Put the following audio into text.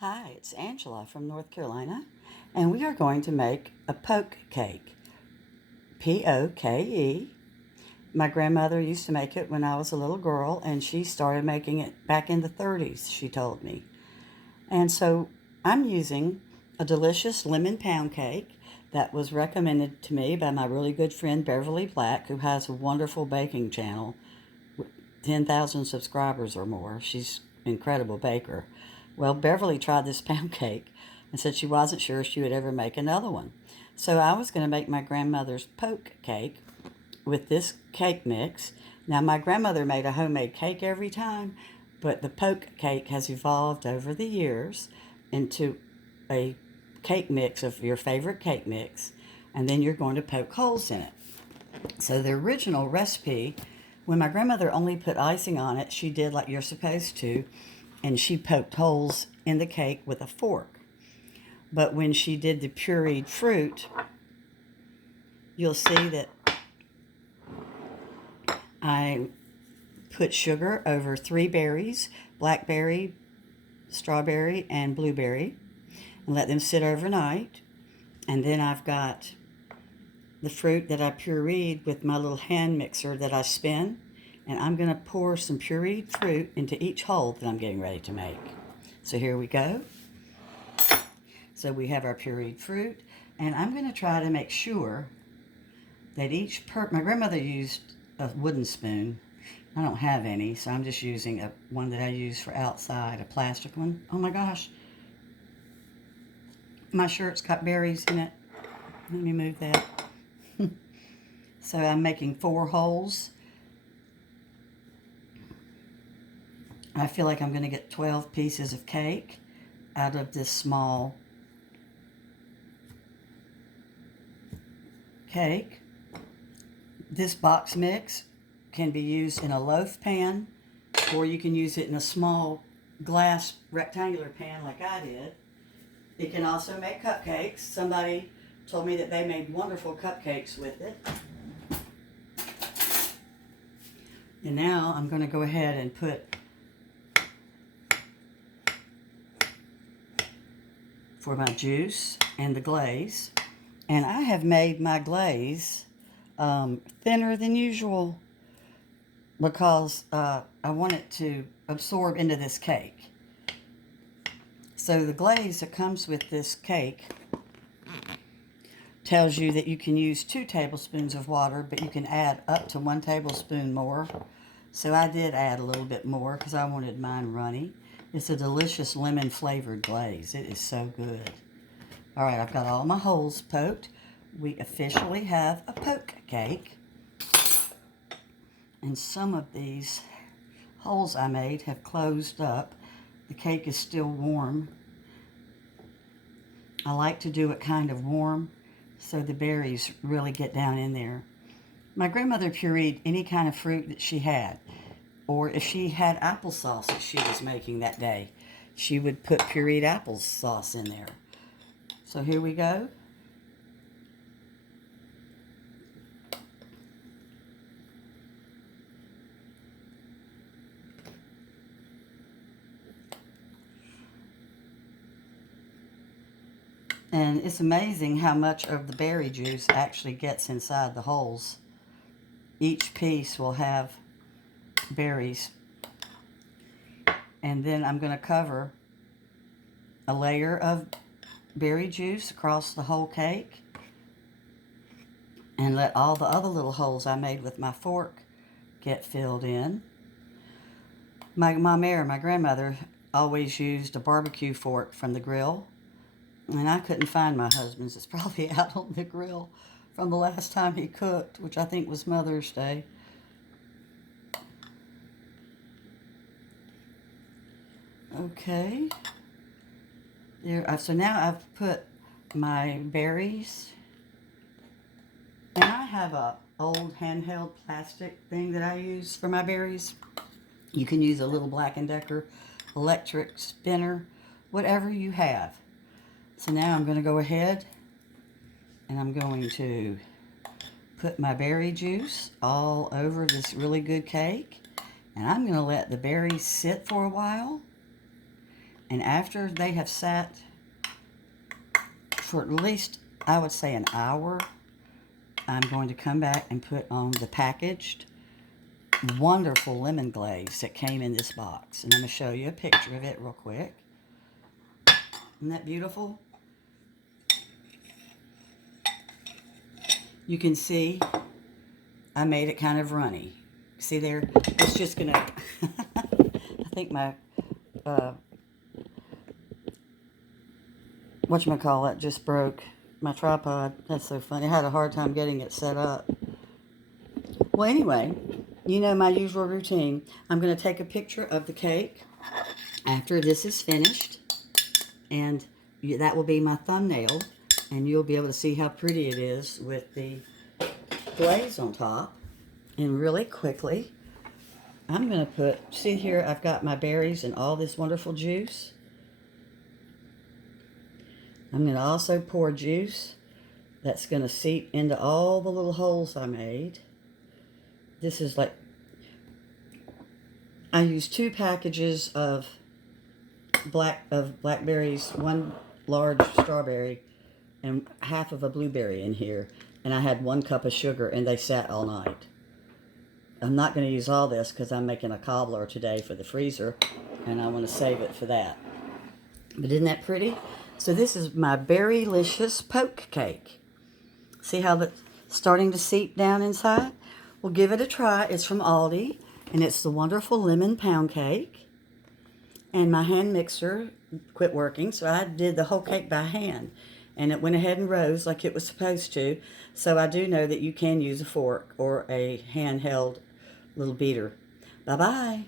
Hi, it's Angela from North Carolina, and we are going to make a poke cake. Poke. My grandmother used to make it when I was a little girl, and she started making it back in the 30s, she told me. And so I'm using a delicious lemon pound cake that was recommended to me by my really good friend Beverly Black, who has a wonderful baking channel with 10,000 subscribers or more. She's an incredible baker. Well, Beverly tried this pound cake and said she wasn't sure she would ever make another one. So I was going to make my grandmother's poke cake with this cake mix. Now, my grandmother made a homemade cake every time, but the poke cake has evolved over the years into a cake mix of your favorite cake mix, and then you're going to poke holes in it. So the original recipe, when my grandmother only put icing on it, she did like you're supposed to, and she poked holes in the cake with a fork. But when she did the pureed fruit, you'll see that I put sugar over 3 berries, blackberry, strawberry, and blueberry, and let them sit overnight. And then I've got the fruit that I pureed with my little hand mixer that I spin, and I'm going to pour some pureed fruit into each hole that I'm getting ready to make. So here we go. So we have our pureed fruit, and I'm going to try to make sure that my grandmother used a wooden spoon. I don't have any, so I'm just using one that I use for outside, a plastic one. Oh my gosh. My shirt's got berries in it. Let me move that. So I'm making 4 holes. I feel like I'm going to get 12 pieces of cake out of this small cake. This box mix can be used in a loaf pan, or you can use it in a small glass rectangular pan like I did. It can also make cupcakes. Somebody told me that they made wonderful cupcakes with it. And now I'm going to go ahead and put for my juice and the glaze. And I have made my glaze thinner than usual because I want it to absorb into this cake. So the glaze that comes with this cake tells you that you can use 2 tablespoons of water, but you can add up to 1 tablespoon more. So I did add a little bit more because I wanted mine runny. It's a delicious lemon flavored glaze. It is so good. All right, I've got all my holes poked. We officially have a poke cake. And some of these holes I made have closed up. The cake is still warm. I like to do it kind of warm so the berries really get down in there. My grandmother pureed any kind of fruit that she had, or if she had applesauce that she was making that day, she would put pureed applesauce in there. So here we go. And it's amazing how much of the berry juice actually gets inside the holes. Each piece will have berries. And then I'm going to cover a layer of berry juice across the whole cake and let all the other little holes I made with my fork get filled in. My grandmother, always used a barbecue fork from the grill. And I couldn't find my husband's. It's probably out on the grill from the last time he cooked, which I think was Mother's Day. Okay. There. So now I've put my berries. And I have a old handheld plastic thing that I use for my berries. You can use a little Black & Decker electric spinner, whatever you have. So now I'm going to go ahead and I'm going to put my berry juice all over this really good cake. And I'm going to let the berries sit for a while. And after they have sat for at least, I would say, an hour, I'm going to come back and put on the packaged wonderful lemon glaze that came in this box. And I'm going to show you a picture of it real quick. Isn't that beautiful? You can see I made it kind of runny. See there? It's just going to... I think my... whatchamacallit just broke. My tripod. That's so funny. I had a hard time getting it set up. Well, anyway, you know my usual routine. I'm going to take a picture of the cake after this is finished. And that will be my thumbnail. And you'll be able to see how pretty it is with the glaze on top. And really quickly, I'm going to put, see here, I've got my berries and all this wonderful juice. I'm going to also pour juice that's going to seep into all the little holes I made. This is like, I used 2 packages of blackberries, 1 large strawberry, and half of a blueberry in here. And I had 1 cup of sugar, and they sat all night. I'm not going to use all this because I'm making a cobbler today for the freezer, and I want to save it for that. But isn't that pretty? So this is my Berrylicious poke cake. See how it's starting to seep down inside? Well, give it a try. It's from Aldi, and it's the wonderful lemon pound cake. And my hand mixer quit working, so I did the whole cake by hand. And it went ahead and rose like it was supposed to. So I do know that you can use a fork or a handheld little beater. Bye-bye.